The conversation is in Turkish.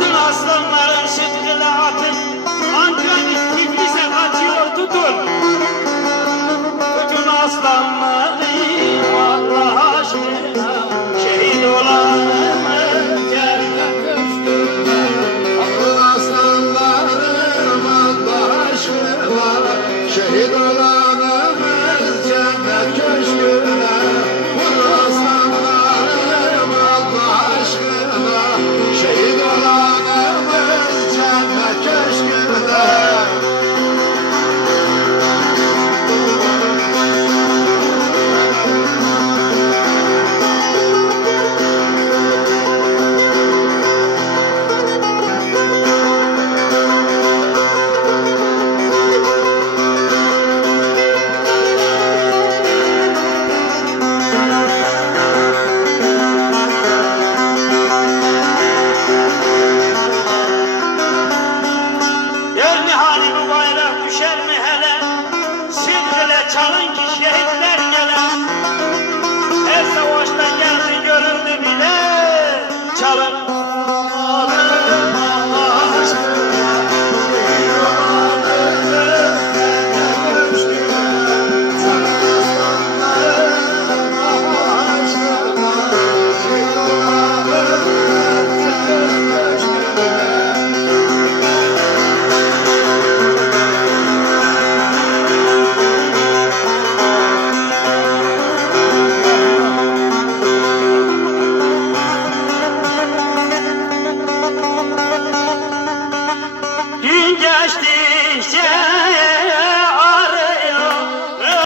Atın aslanların sıdkılı atın, Ankara'nın Tiflis'e kaçıyor tutun. Bütün aslanları Allah aşkına, şehit olanımız cennet köşkünde. Atın aslanlarım Allah aşkına, şehit olanımız cennet köşküne. Vur aslanlarım Allah aşkına, şehit olanımız cennet köşküne. Yerli hali bu bayrak düşer mi hele? Sıdkıle çalın ki şehitler gelen. Her savaşta geldi görüldü bile. Çalın